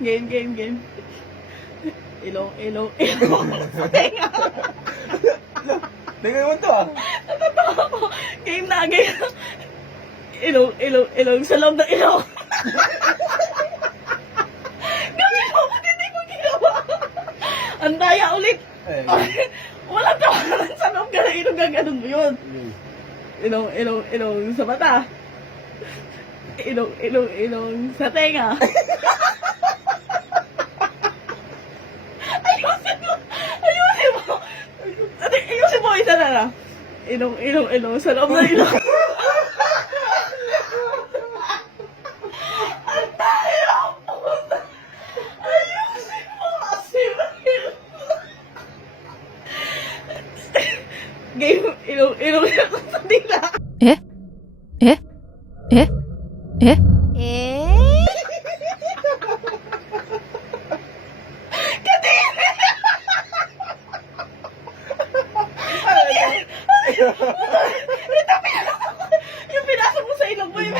Game. Ilong. Tenga. Tingnan mo to ah. Game na. Ilong. Sa loob ng ilong. Gawin mo, ba't hindi ko ginawa? Ang daya ulit. Wala tawanan sa loob ka na ilong. Gaganon mo yun. Ilong sa mata. Ilong sa tenga. Ayusin mo isa na lang. Ilong sa loob ng ilong. Ang daya mo. Ayusin mo kasi. Game, ilong sa dila. Eh? Yung pinasok mo sa ilong mo yun.